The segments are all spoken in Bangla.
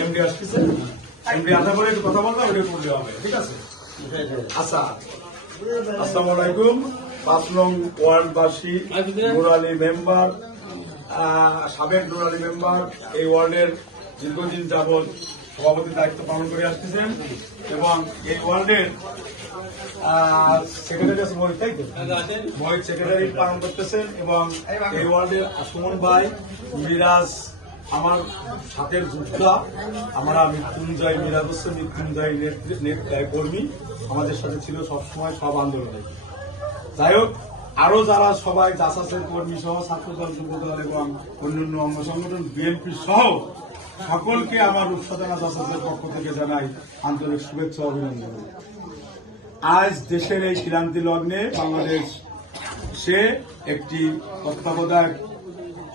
এমডি আসতেছে, এমডি আশা করে একটু কথা বলবো, ওটা করলে হবে, ঠিক আছে? আচ্ছা, আসসালামু আলাইকুম। 5 নং ওয়ার্ডবাসী, নুরালী মেম্বার, সাবেক নুরালী মেম্বার, এই ওয়ার্ডের দীর্ঘদিন যাবৎ সভাপতির দায়িত্ব পালন করে আসতেছেন এবং এই ওয়ার্ডের সেক্রেটারি আছে মহিত, তাই তো? মহিত সেক্রেটারি পালন করতেছেন এবং এই ওয়ার্ডের সুমন ভাই, মিরাজ আমার সাথের যোদ্ধা, আমরা মৃত্যুঞ্জয় মিরাজ হচ্ছে মৃত্যুঞ্জয় কর্মী, আমাদের সাথে ছিল সবসময় সব আন্দোলনে। যাই হোক, আরো যারা সবাই জাসাসের কর্মী সহ ছাত্রদল, যুবদল এবং অন্যান্য অঙ্গ সংগঠন বিএনপি সহ সকলকে আমার রূপসাধনা জাসাসের পক্ষ থেকে জানাই আন্তরিক শুভেচ্ছা অভিনন্দন। আজ দেশের এই ক্রান্তি লগ্নে বাংলাদেশ সে একটি তত্ত্বাবধায়ক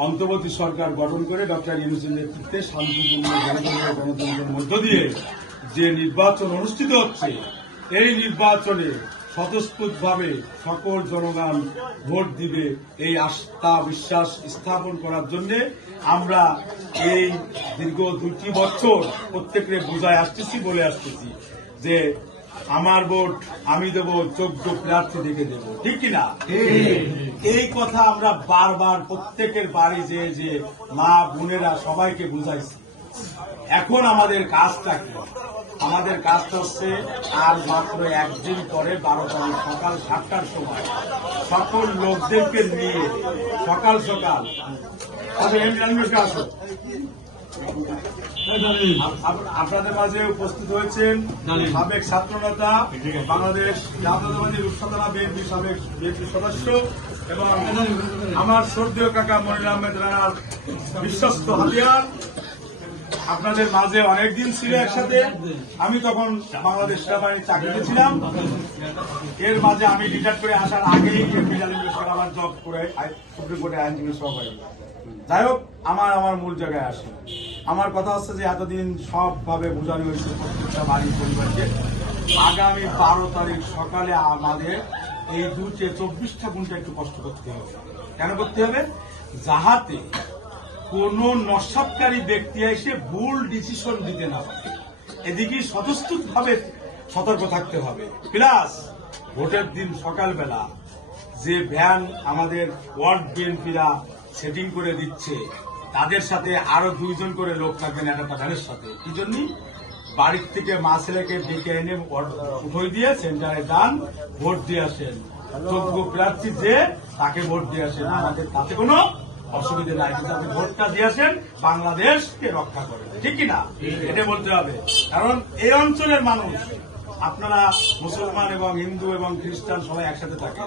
অন্তর্বর্তী সরকার গঠন করে ডক্টর ইউনূসের নেতৃত্বে শান্তিপূর্ণ গণতন্ত্রের মধ্য দিয়ে যে নির্বাচন অনুষ্ঠিত হচ্ছে, এই নির্বাচনে স্বতঃস্ফূর্তভাবে সকল জনগণ ভোট দিবে, এই আস্থা বিশ্বাস স্থাপন করার জন্য আমরা এই দীর্ঘ 2টি বছর প্রত্যেককে বোঝায় আসতেছি, বলে আসতেছি যে আমার ভোট আমি দেব, যোগ্য প্রার্থী দেখে দেব, ঠিক কিনা? এই কথা আমরা বারবার প্রত্যেকের বাড়ি যে মা বোনেরা সবাইকে বুঝাইছি। এখন আমাদের কাজটা কি? আমাদের কাজটা হচ্ছে আর মাত্র একদিন পরে 12 তারিখ সকাল 7টার সময় সকল লোকদেরকে নিয়ে সকাল সকাল আপনাদের মাঝে উপস্থিত হয়েছেন সাবেক ছাত্রনেতা, বাংলাদেশ জাতীয়তাবাদী রূপসাধনা বিএনপি সাবেক বিএনপি সদস্য এবং আমার শ্রদ্ধেয় কাকা মনির আহমেদ রানার বিশ্বস্ত হাতিয়ার। আপনাদের মাঝে অনেকদিন ছিল একসাথে, আমি তখন বাংলাদেশ সেনাবাহিনীর চাকরিতে ছিলাম। এর মাঝে আমি রিটায়ার করে আসার আগেই আমার জব করে সুপ্রিম কোর্টে আইনজীবী সহকারী। যাই হোক, আমার মূল জায়গায় আসে। আমার কথা হচ্ছে যে এতদিন সবভাবে বোঝানো হয়েছে প্রত্যেকটা বাড়ির পরিবারকে, আগামী 12 তারিখ সকালে আমাদের এই 24টা ঘন্টা একটু কষ্ট করতে হবে। কেন করতে হবে? যাহাতে কোন নস্বাতকারী ব্যক্তি এসে ভুল ডিসিশন দিতে না পারে, এদিকে স্বতঃস্ফূর্তভাবে সতর্ক থাকতে হবে। প্লাস ভোটের দিন সকালবেলা যে ভ্যান আমাদের ওয়ার্ড বিএনপিরা সেটিং করে দিচ্ছে, তাদের সাথে আরো 2 জন করে লোক থাকবেন একটা ভ্যানের সাথে। কি জন্য? বাড়ির থেকে মা ছেলেকে ডেকে এনে উঠোই দিয়ে সেন্টারে যান, ভোট দিয়ে আসেন, যোগ্য প্রার্থী যে তাকে ভোট দিয়ে আসেন, আমাদের তাতে কোনো অসুবিধা নাই, কিন্তু আপনি ভোটটা দিয়েছেন বাংলাদেশকে রক্ষা করে, ঠিক কিনা? এটা বলতে হবে। কারণ এই অঞ্চলের মানুষ, আপনারা মুসলমান এবং হিন্দু এবং খ্রিস্টান সবাই একসাথে থাকে,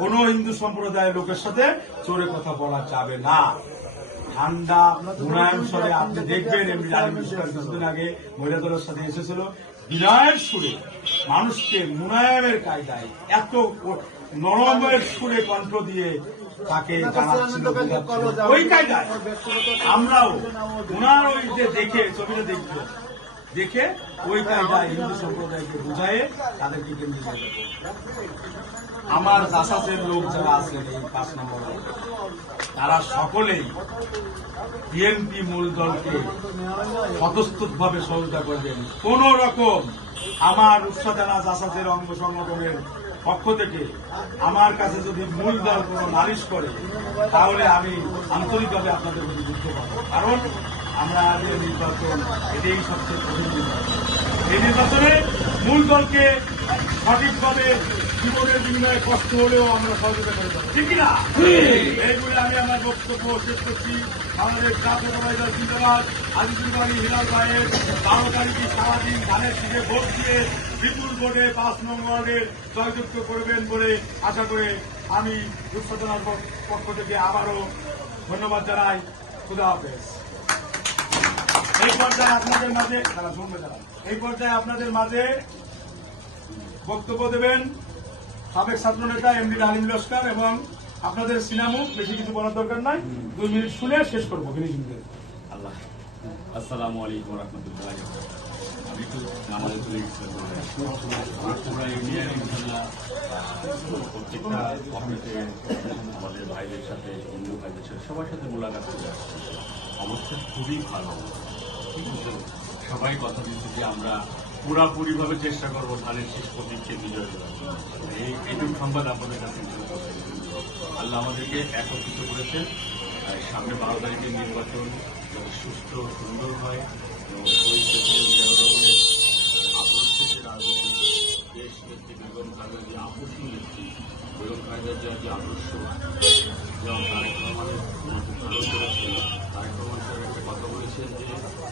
কোন হিন্দু সম্প্রদায়ের লোকের সাথে চোরে কথা বলা যাবে না। ঠান্ডা মুলায়ম স্বরে আপনি দেখবেন, এমনি কিছুদিন আগে মহিলাদের সাথে এসেছিল, বিনয়ের সুরে মানুষকে মুলায়মের কায়দায় এত নরমের সুরে কণ্ঠ দিয়ে তাকে জানাচ্ছিল, ওই কায়দায় আমরাও ওনার ওই যে দেখে ছবিটা দেখে ওই কায়দায় হিন্দু সম্প্রদায়কে বুঝায়ে তাদেরকে কেন্দ্র করে। আমার জাসাসের লোক যারা আছেন এই 5 নম্বর, তারা সকলেই বিএনপি মূল দলকে স্বতঃস্ফূর্তভাবে সহযোগিতা করবেন। কোন রকম আমার রূপসাধনা জাসাসের অঙ্গ সংগঠনের পক্ষ থেকে আমার কাছে যদি মূল দল কোন নালিশ করে, তাহলে আমি আন্তরিকভাবে আপনাদের প্রতি দুঃখ পাবো। কারণ আমরা যে নির্বাচন, এটাই সবচেয়ে কঠিন নির্বাচন। এই নির্বাচনে মূল দলকে সঠিকভাবে জীবনের বিনিময়ে কষ্ট হলেও আমরা সহযোগিতা করে যাবো, ঠিক কিনা? এইগুলি আমি আমার বক্তব্য শেষ করছি। আমাদের জাতীয়তাবাদী দল জিন্দাবাদ, আজিজুল বাড়ি হিলাল ভাইয়ের 12 তারিখে সারাদিন ধানের শীষে ভোট দিয়ে বিপুল ভোটে 5 নং ওয়ার্ডের জয়যুক্ত করবেন বলে আশা করে আমি রূপসাধনার পক্ষ থেকে আবারও ধন্যবাদ জানাই। খুদা হাফেজ। এই পর্যায়ে আপনাদের মাঝে বক্তব্য দেবেন সাবেক ছাত্র নেতা এমডি আলিম লস্কর এবং আপনাদের সিনামুখ। বেশি কিছু বলার দরকার নাই, 2 মিনিট শুনে শেষ করবো। আল্লাহ। আসসালামু আলাইকুম ওয়া রাহমাতুল্লাহি ওয়া বারাকাতুহু। আমাদের চলে গেছে আমরা ইন্ডিয়ান ইনশাল্লাহ প্রত্যেকটা কমিটিতে আমাদের ভাইদের সাথে হিন্দু ভাইদের সাথে সবার সাথে মোলাকাত করে আসছে। অবস্থা খুবই ভালো, ঠিক আছে। সবাই কথা দিচ্ছে যে আমরা পুরাপুরিভাবে চেষ্টা করবো ধানের শেষ প্রতীককে বিজয় করার। এইটুকু সংবাদ আপনাদের কাছে আল্লাহ আমাদেরকে একত্রিত করেছেন। সামনে 12 তারিখের নির্বাচন যাতে সুস্থ সুন্দর হয় এবং জনগণের আদর্শের রাজনীতি দেশ নেত্রী বেগম খালেদা যে আকর্ষণ নেত্রী বেগম খালেদা যে আদর্শ যেমন তারেক রহমানের খুব ভালো করেছেন। তারেক রহমান সাহেব একটা কথা বলেছেন যে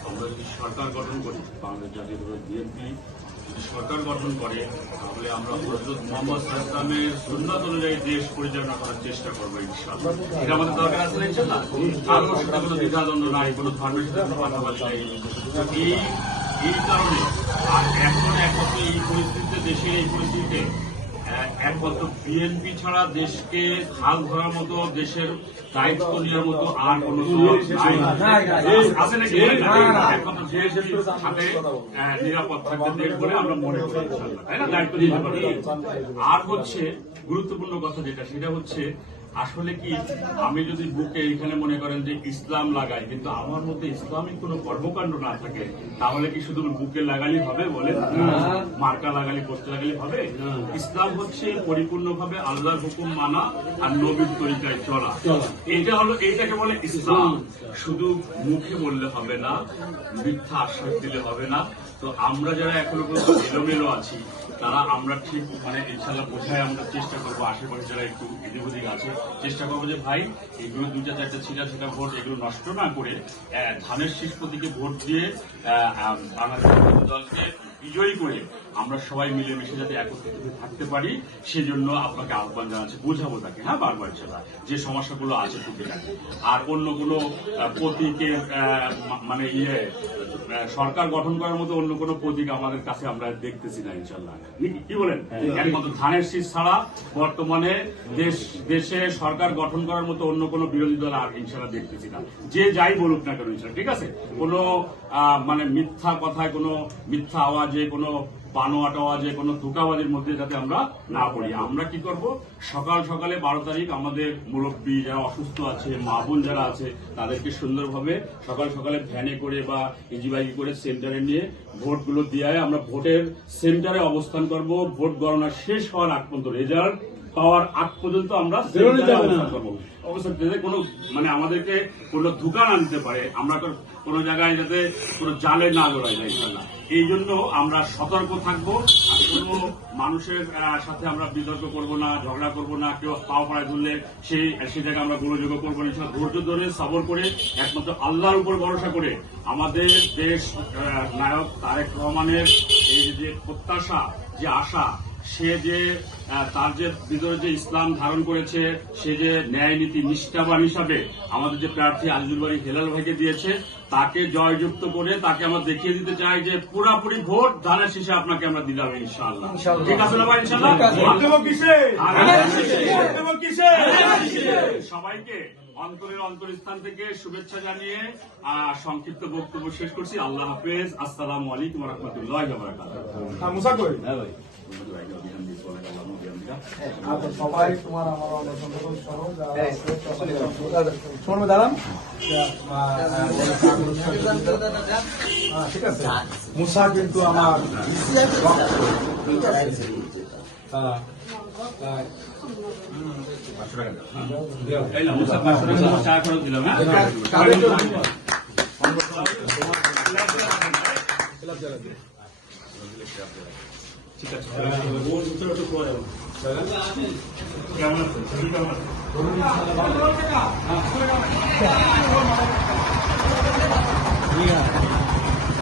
আমরা যদি সরকার গঠন করি, বাংলাদেশ জাতীয় বিএনপি যদি সরকার গঠন করে তাহলে আমরা হযরত মুহাম্মদ সাল্লাল্লাহু আলাইহি ওয়াসাল্লামের সুন্নাত অনুযায়ী দেশ পরিচালনা করার চেষ্টা করবো ইনশাআল্লাহ। এটা আমাদের দরকার আছে ইনশাআল্লাহ। কারোর সাথে কোনো দ্বিধাদ্বন্দ্ব নাই, কোনো ধর্মের সাথে কোনো পাল্টাপাল্টি নাই। এই কারণে আর এখন একমাত্র এই পরিস্থিতিতে, দেশের এই পরিস্থিতিতে একমাত্র বিএনপি ছাড়া দেশকে হাল ধরার মতো, দেশের দায়িত্ব নেওয়ার মতো আর কোনো আছে নাকি? একমাত্র দেশের হাতে নিরাপদ থাকতে দেশ বলে আমরা মনে করি, তাই না? দায়িত্ব নিতে পারি। আর হচ্ছে গুরুত্বপূর্ণ কথা যেটা, সেটা হচ্ছে আসলে কি আমি যদি বুকে এখানে মনে করেন যে ইসলাম লাগাই, কিন্তু আমার মধ্যে ইসলামিক কোনো কর্মকাণ্ড না থাকে, তাহলে কি শুধু বুকে লাগালি হবে? বলেন, মার্কা লাগালি, পোস্টার লাগালি হবে? ইসলাম হচ্ছে পরিপূর্ণভাবে আল্লাহর হুকুম মানা আর নবীর তরিকায় চলা। এইটাকে বলে ইসলাম। শুধু মুখে বললে হবে না, মিথ্যা আশ্বাস দিলে হবে না। তো আমরা যারা এখনো পর্যন্ত এলোমেলো আছি, তারা আমরা ঠিক ইনশাল্লাহ বোঝায় আমরা চেষ্টা করবো, আশেপাশে যারা একটু এদিক ওদিক আছে চেষ্টা করবো যে ভাই এগুলো 2-4টা ছিটা ভোট এগুলো নষ্ট না করে ধানের শীষ প্রতীকে ভোট দিয়ে বাংলাদেশ দলকে বিজয়ী করে আমরা সবাই মিলেমিশে যাতে একত্রিত থাকতে পারি, সেজন্য আপনাকে আহ্বান জানাচ্ছি। বোঝাবো তাকে, হ্যাঁ, বারবার ছাড়া যে সমস্যাগুলো আছে টুকিটাকি। আর অন্য কোনো প্রতীকের সরকার গঠন করার মতো অন্য কোনো প্রতীক আমাদের কাছে আমরা দেখতেছি না ইনশাল্লাহ। কি বলেন? একমাত্র ধানের শীষ ছাড়া বর্তমানে দেশে সরকার গঠন করার মতো অন্য কোনো বিরোধী দল আর ইনশাল্লাহ দেখতেছি না, যে যাই বলুক না কেন ইনশাল্লাহ। ঠিক আছে, কোনো মিথ্যা কথায়, কোনো মিথ্যা আওয়াজে, কোনো বানোয়াট আওয়াজে, কোনো ধোঁকাবাজির মধ্যে যাতে আমরা না পড়ি। আমরা কি করব, সকাল সকালে 12 তারিখ আমাদের মুরব্বী যারা অসুস্থ আছে, মা বোন যারা আছে, তাদেরকে সুন্দরভাবে সকাল সকালে ভ্যানে করে বা ইজিবাইকে করে সেন্টারে নিয়ে ভোটগুলো দিয়ে আমরা ভোটের সেন্টারে অবস্থান করব। ভোট গণনা শেষ হওয়ার আগ পর্যন্ত, রেজাল্ট পাওয়ার আগ পর্যন্ত আমরা অবস্থান করবো। অবস্থান কোনো আমাদেরকে কোনো ধোঁকা না দিতে পারে, আমরা কোনো জায়গায় যাতে কোনো জালে না জড়াই যায় ইনশাল্লাহ। এই জন্য আমরা সতর্ক থাকবো। আর কোনো মানুষের সাথে আমরা বিতর্ক করবো না, ঝগড়া করবো না। কেউ পাও পাড়ায় ধরলে সে জায়গায় আমরা গোলযোগ করবো না। ধৈর্য ধরে সবর করে একমাত্র আল্লাহর উপর ভরসা করে আমাদের দেশ নায়ক তারেক রহমানের এই যে প্রত্যাশা, যে আশা, সে যে তার যে ভিতরে যে ইসলাম ধারণ করেছে, সে যে ন্যায় নীতি নিষ্ঠাবান হিসাবে আমাদের যে প্রার্থী আজিজুল বারী হেলাল ভাইকে দিয়েছে, তাকে জয়যুক্ত করে তাকে আমরা দেখিয়ে দিতে চাই যে পুরাপুরি ভোট ধানের শীষে আপনাকে আমরা দিলাম ইনশাআল্লাহ। ঠিক আছে না ভাই? ইনশাআল্লাহ। সবাইকে অন্তরের অন্তরস্থান থেকে শুভেচ্ছা জানিয়ে সংক্ষিপ্ত বক্তব্য শেষ করছি। আল্লাহ হাফেজ। আসসালামু আলাইকুম ওয়া রাহমাতুল্লাহি ওয়া বারাকাতুহু। সবাই তোমার আমার দাঁড়ান, ঠিক আছে। মুসা কিন্তু আমার ঠিক আছে। কেমন আছে?